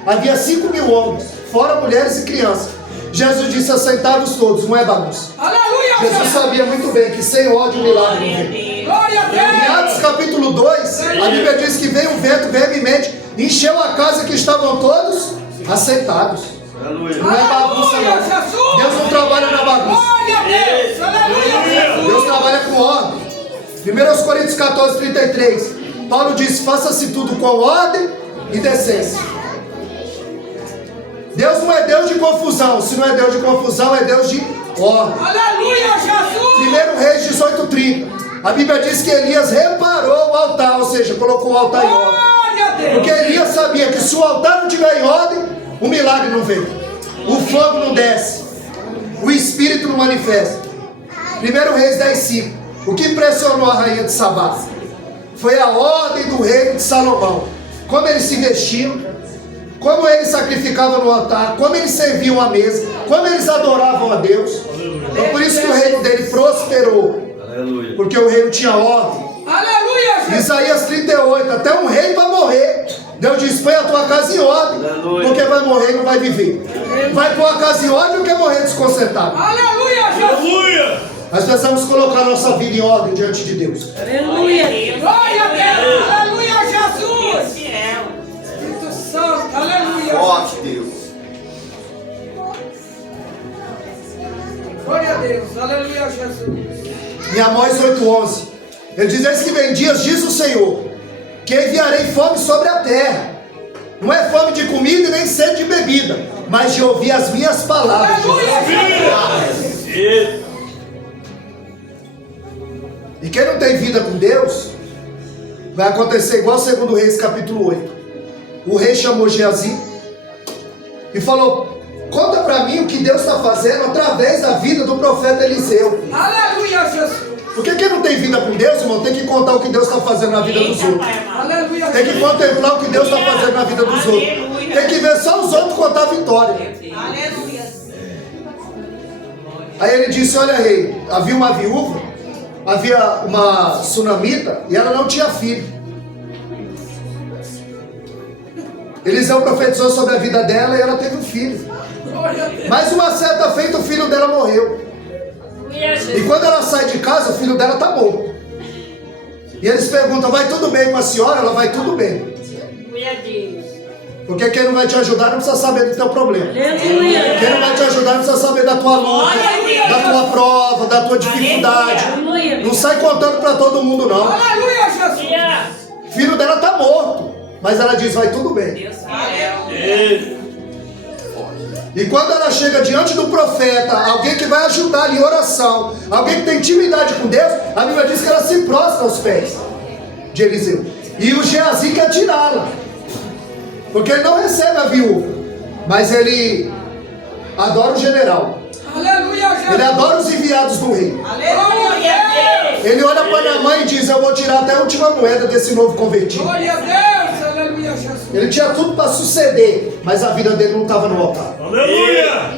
Havia 5.000 homens, fora mulheres e crianças. Jesus disse, assentai-vos todos, não é bagunça. Aleluia. Jesus sabia muito bem que sem ódio o milagre não vem. Glória a Em Deus. Atos capítulo 2, a Bíblia diz que veio um vento veemente, encheu a casa que estavam todos assentados. Aleluia. Não é bagunça Aleluia, não. Jesus. Deus não trabalha na bagunça. Glória a Deus. Aleluia. Deus trabalha com ordem. 1 Coríntios 14, 33. Paulo diz, faça-se tudo com ordem e decência. Deus não é Deus de confusão. Se não é Deus de confusão, é Deus de ordem. Aleluia, Jesus. 1 Reis 18:30. A Bíblia diz que Elias reparou o altar, ou seja, colocou o altar em ordem. Glória a Deus. Porque Elias sabia que se o altar não estiver em ordem, o milagre não vem, o fogo não desce, o Espírito não manifesta. 1 Reis 10:5. O que impressionou a rainha de Sabá foi a ordem do reino de Salomão. Como eles se vestiam, como eles sacrificavam no altar, como eles serviam à mesa, como eles adoravam a Deus. Então por isso que o reino dele prosperou. Aleluia. Porque o reino tinha ordem. Aleluia, Jesus. Isaías 38, até um rei vai morrer. Deus diz, põe a tua casa em ordem. Aleluia. Porque vai morrer e não vai viver. Vai pôr a casa em ordem ou quer morrer desconcertado? Aleluia, Jesus. Nós precisamos colocar a nossa vida em ordem diante de Deus. Aleluia. Glória a Deus. Aleluia, Jesus. Fiel. Espírito Santo. Aleluia. Forte, Deus. Glória a Deus. Aleluia, Jesus. Em Amós 8:11, ele diz, eis que vem dias, diz o Senhor, que enviarei fome sobre a terra. Não é fome de comida e nem sede de bebida, mas de ouvir as minhas palavras. Aleluia, Jesus. E quem não tem vida com Deus, vai acontecer igual 2 Reis capítulo 8. O rei chamou Geazi e falou, conta para mim o que Deus está fazendo através da vida do profeta Eliseu. Aleluia, Jesus. Porque quem não tem vida com Deus, irmão, tem que contar o que Deus está fazendo na vida dos outros. Aleluia, Tem que Jesus. contemplar o que Deus está fazendo na vida dos outros. Tem que ver só os outros contar a vitória. Aleluia. Aí ele disse, olha rei, havia uma viúva, havia uma sunamita e ela não tinha filho. Eliseu profetizou sobre a vida dela e ela teve um filho. Glória a Deus. Mas uma certa feita o filho dela morreu. E quando ela sai de casa, o filho dela está morto. E eles perguntam, vai tudo bem com a senhora? Ela vai tudo bem. Porque quem não vai te ajudar não precisa saber do teu problema. Quem não vai te ajudar não precisa saber da tua luta, da tua prova, da tua dificuldade. Não sai contando para todo mundo não. Aleluia, Jesus. O filho dela está morto. Mas ela diz, vai tudo bem. Deus fiel. E quando ela chega diante do profeta, alguém que vai ajudar em oração, alguém que tem intimidade com Deus, a Bíblia diz que ela se prostra aos pés de Eliseu. E o Geazi quer tirá-la, porque ele não recebe a viúva, mas ele adora o general, Aleluia, Jesus. ele adora os enviados do rei. Aleluia, Deus. Ele olha para Naamã e diz, eu vou tirar até a última moeda desse novo convertido. Glória a Deus. Aleluia, Jesus. Ele tinha tudo para suceder, mas a vida dele não estava no altar. Aleluia!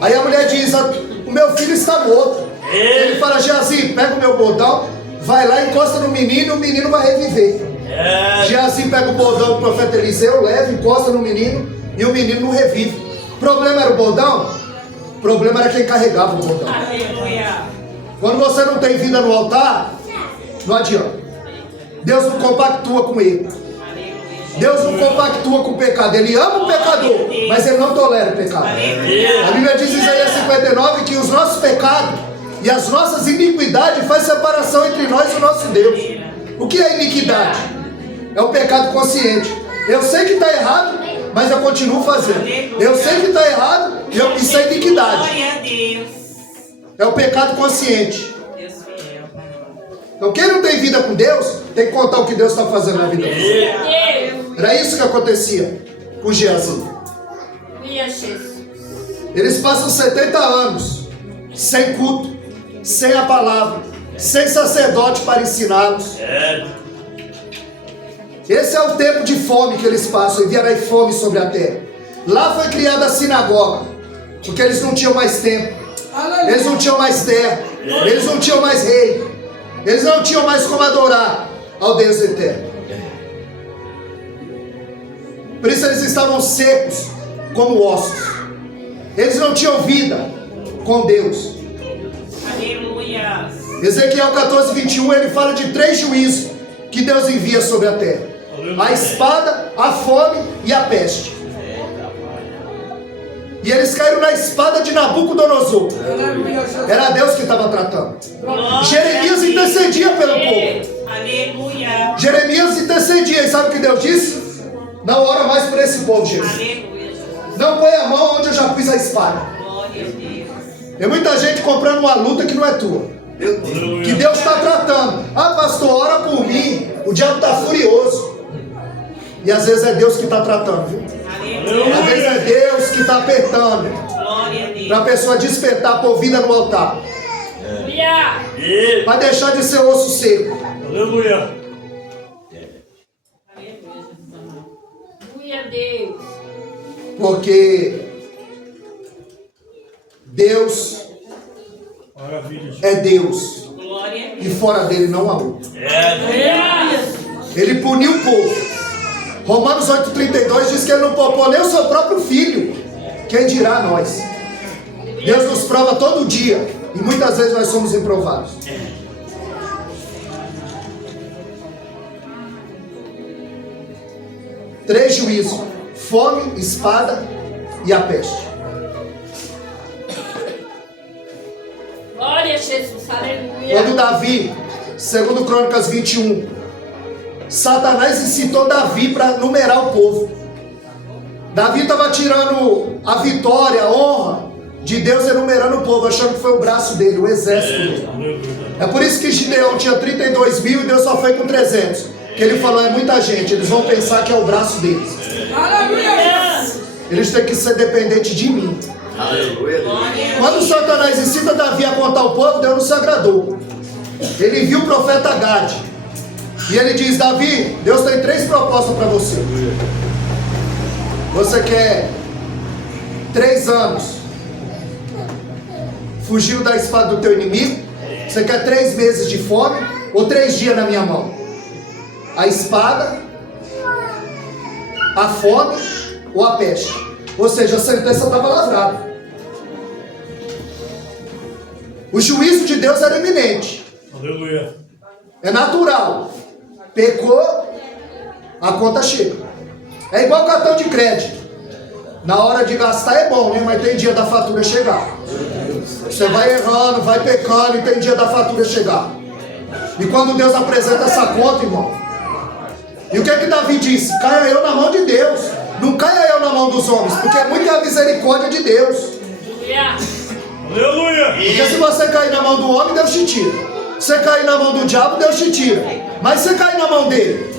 Aí a mulher diz, o meu filho está morto. Ele fala, Geazi, pega o meu bordão, vai lá, encosta no menino e o menino vai reviver. Geazi pega o bordão do profeta Eliseu, leva, encosta no menino e o menino não revive. O problema era o bordão? O problema era quem carregava o bordão. Aleluia. Quando você não tem vida no altar, não adianta. Deus não compactua com ele. Deus não compactua com o pecado. Ele ama o pecador, mas ele não tolera o pecado. A Bíblia diz em Isaías 59 que os nossos pecados e as nossas iniquidades faz separação entre nós e o nosso Deus. O que é iniquidade? É o pecado consciente. Eu sei que está errado, mas eu continuo fazendo. Eu sei que está errado e isso é iniquidade. Glória a Deus. É o pecado consciente. Deus fiel. Então quem não tem vida com Deus, tem que contar o que Deus está fazendo na vida dele. Era isso que acontecia com Geazi. Eles passam 70 anos sem culto, sem a palavra, sem sacerdote para ensiná-los. Esse é o tempo de fome que eles passam, enviarei fome sobre a terra. Lá foi criada a sinagoga, porque eles não tinham mais tempo, eles não tinham mais terra, eles não tinham mais rei, eles não tinham mais como adorar ao Deus eterno. Por isso eles estavam secos como ossos. Eles não tinham vida com Deus. Aleluia. Ezequiel 14:21, ele fala de 3 juízos que Deus envia sobre a terra: a espada, a fome e a peste. E eles caíram na espada de Nabucodonosor. Era Deus que estava tratando. Jeremias intercedia pelo povo. Aleluia. Jeremias intercedia. E sabe o que Deus disse? Não ora mais por esse povo, Jesus. Aleluia, Jesus. Não põe a mão onde eu já pus a espada. Glória a Deus. Tem muita gente comprando uma luta que não é tua. Meu Deus. Que Deus está tratando. Ah, pastor, ora por mim. O diabo está furioso. E às vezes é Deus que está tratando, viu? Aleluia. Às vezes é Deus que está apertando. Glória a Deus. Para a pessoa despertar por vida no altar. Aleluia. Para deixar de ser osso seco. Aleluia. Glória a Deus. Porque Deus Maravilha. é Deus. Glória a Deus. E fora dele não há outro. Aleluia. Ele puniu o povo. Romanos 8,32 diz que ele não poupou nem o seu próprio filho. Quem dirá nós? Deus nos prova todo dia. E muitas vezes nós somos reprovados. Três juízos: fome, espada e a peste. Glória a Jesus. Aleluia. Quando Davi, segundo Crônicas 21, Satanás incitou Davi para numerar o povo. Davi estava tirando a vitória, a honra de Deus, enumerando o povo, achando que foi o braço dele, o exército dele. É por isso que Gideão tinha 32 mil e Deus só foi com 300. Que ele falou, é muita gente, eles vão pensar que é o braço deles. Aleluia. Eles têm que ser dependentes de mim. Aleluia. Quando Satanás incita Davi a contar o povo, Deus não se agradou. Ele viu o profeta Gade. E ele diz, Davi, Deus tem 3 propostas para você. Você quer 3 anos fugindo da espada do teu inimigo? Você quer 3 meses de fome? Ou 3 dias na minha mão? A espada, a fome ou a peste? Ou seja, a sentença estava lavrada. O juízo de Deus era iminente. Aleluia. É natural. Pecou, a conta chega. É igual cartão de crédito. Na hora de gastar é bom, né? Mas tem dia da fatura chegar. Você vai errando, vai pecando e tem dia da fatura chegar. E quando Deus apresenta essa conta, irmão, e o que é que Davi disse? Caia eu na mão de Deus. Não caia eu na mão dos homens, porque é muita misericórdia de Deus. Aleluia. Porque se você cair na mão do homem, Deus te tira. Você cair na mão do diabo, Deus te tira. Mas você cair na mão dele,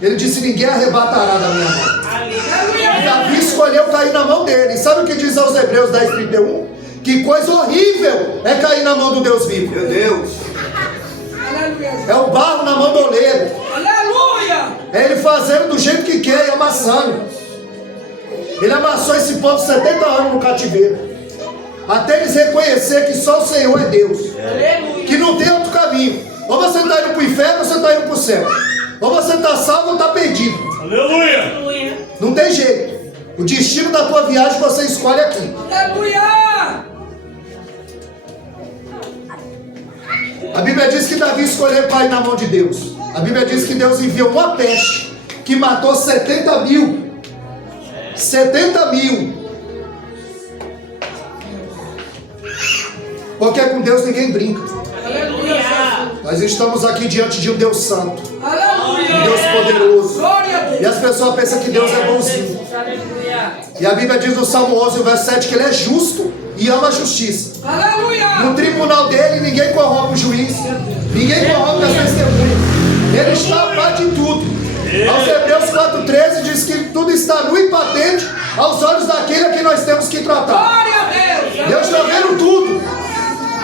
ele disse, ninguém arrebatará da minha mão. E Davi escolheu cair na mão dele. Sabe o que diz aos Hebreus 10:31? Que coisa horrível é cair na mão do Deus vivo. Meu Deus. Aleluia. É o barro na mão do oleiro. Aleluia. É ele fazendo do jeito que quer e amassando. Ele amassou esse povo 70 anos no cativeiro, até eles reconhecer que só o Senhor é Deus. Que não tem outro caminho. Ou você está indo para o inferno ou você está indo para o céu. Ou você está salvo ou está perdido. Aleluia. Aleluia. Não tem jeito. O destino da tua viagem você escolhe aqui. Aleluia. A Bíblia diz que Davi escolheu cair na mão de Deus. A Bíblia diz que Deus enviou uma peste que matou 70 mil. 70 mil. Porque com Deus ninguém brinca. Aleluia. Nós estamos aqui diante de um Deus santo, um Aleluia. Deus poderoso. Glória a Deus. E as pessoas pensam que Deus é bonzinho. Aleluia. E a Bíblia diz no Salmo 11, o verso 7, que ele é justo e ama a justiça. Aleluia. No tribunal dele, ninguém corrompe o juiz, ninguém corrompe as testemunhas. Ele está a par de tudo. Aos Hebreus 4,13 diz que tudo está nu e patente aos olhos daquele a quem nós temos que tratar. Glória a Deus. Deus está vendo tudo.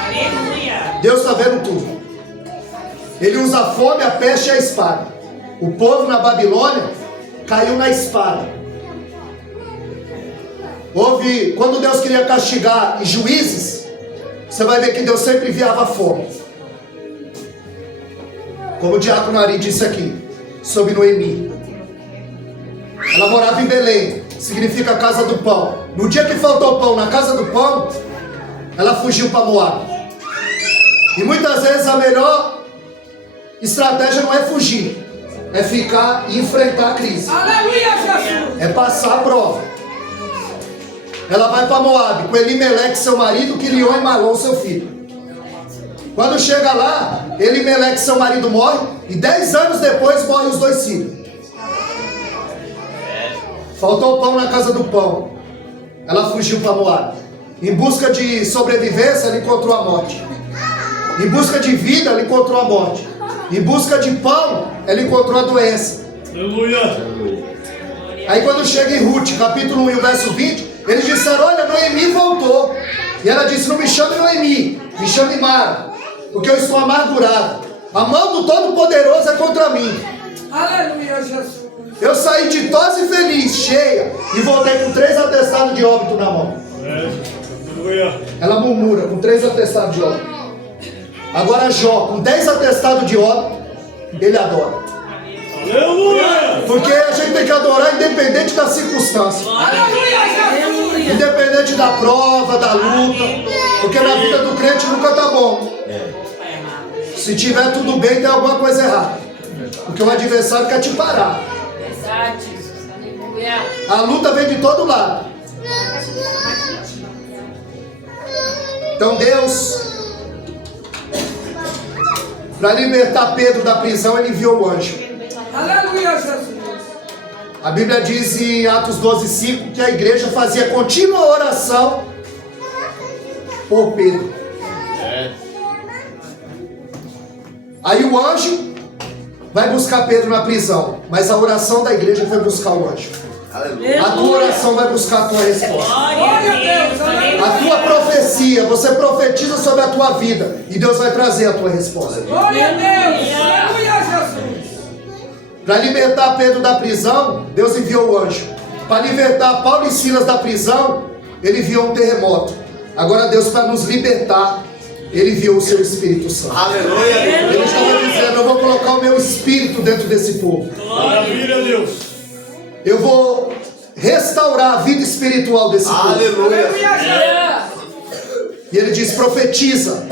Aleluia. Deus está vendo tudo. Ele usa a fome, a peste e a espada. O povo na Babilônia caiu na espada. Houve, quando Deus queria castigar em Juízes, você vai ver que Deus sempre enviava fome. Como o diácono Ari disse aqui, sobre Noemi. Ela morava em Belém, significa casa do pão. No dia que faltou pão na casa do pão, ela fugiu para Moab. E muitas vezes a melhor estratégia não é fugir, é ficar e enfrentar a crise. Aleluia, Jesus. É passar a prova. Ela vai para Moab com Elimeleque, seu marido, Quilion e Malom, seu filho. Quando chega lá, Elimeleque, seu marido, morre. E 10 anos depois morrem os 2 filhos. Faltou pão na casa do pão. Ela fugiu para Moab. Em busca de sobrevivência, ela encontrou a morte. Em busca de vida, ela encontrou a morte. Em busca de pão, ela encontrou a doença. Aleluia. Aí quando chega em Ruth, capítulo 1 e o verso 20, eles disseram, olha, Noemi voltou. E ela disse, não me chame Noemi, me chame Mara, porque eu estou amargurada. A mão do Todo-Poderoso é contra mim. Aleluia, Jesus. Eu saí ditosa e feliz, cheia, e voltei com 3 atestados de óbito na mão. Aleluia. Ela murmura, com 3 atestados de óbito. Agora Jó, com 10 atestados de óbito, ele adora. Aleluia. Porque a gente tem que adorar independente da circunstância. Aleluia, Jesus. Independente da prova, da luta. Porque na vida do crente nunca tá bom. Se tiver tudo bem, tem alguma coisa errada. Porque o adversário quer te parar. Exato, Jesus. Aleluia. A luta vem de todo lado. Então Deus, para libertar Pedro da prisão, ele enviou o anjo. Aleluia, Jesus. A Bíblia diz em Atos 12:5 que a igreja fazia contínua oração por Pedro. Aí o anjo vai buscar Pedro na prisão, mas a oração da igreja foi buscar o anjo. Aleluia. A tua oração vai buscar a tua resposta. Glória a Deus. Aleluia. A tua profecia, você profetiza sobre a tua vida e Deus vai trazer a tua resposta. Glória a Deus. Aleluia, Jesus. Para libertar Pedro da prisão, Deus enviou o anjo. Para libertar Paulo e Silas da prisão, ele enviou um terremoto. Agora Deus, para nos libertar, ele enviou o seu Espírito Santo. Aleluia. Ele estava dizendo, eu vou colocar o meu Espírito dentro desse povo. Maravilha, Deus. Eu vou restaurar a vida espiritual desse povo. Aleluia. Aleluia, Jesus. E ele diz, profetiza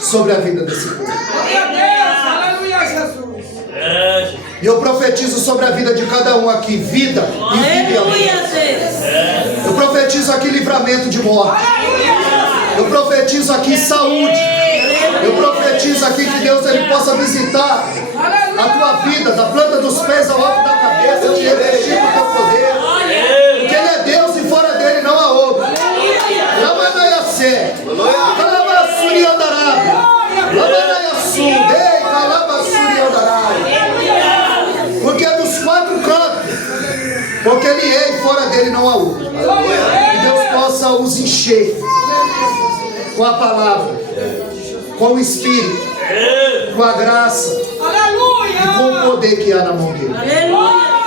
sobre a vida desse povo. Glória a Deus. Aleluia, Jesus. E eu profetizo sobre a vida de cada um aqui, vida e vida. Aleluia, Deus. Eu profetizo aqui livramento de morte. Eu profetizo aqui saúde. Eu profetizo aqui que Deus ele possa visitar a tua vida, da planta dos pés ao alto da cabeça, te revestir do teu poder. Porque Ele é Deus e fora dele não há outro. Lamanaiacé, Calabassuri Andarábia, Lamanaiaçu, Dei, Calabassuri Andarábia. Porque é dos 4 cantos. Porque Ele é e fora dele não há outro. Que Deus possa os encher com a palavra, com o Espírito, com a graça e com o Aleluia. poder que há na mão dele. Aleluia.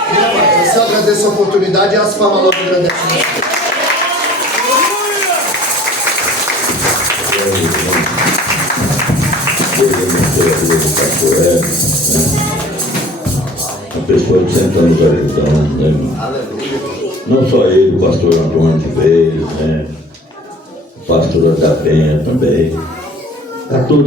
Você agradece a oportunidade e as palmas logo agradecem. A pessoa de 100 anos de então, né? Aleluia. Não só ele, o pastor Antônio de Veio, né? O pastor da Penha também. Está tudo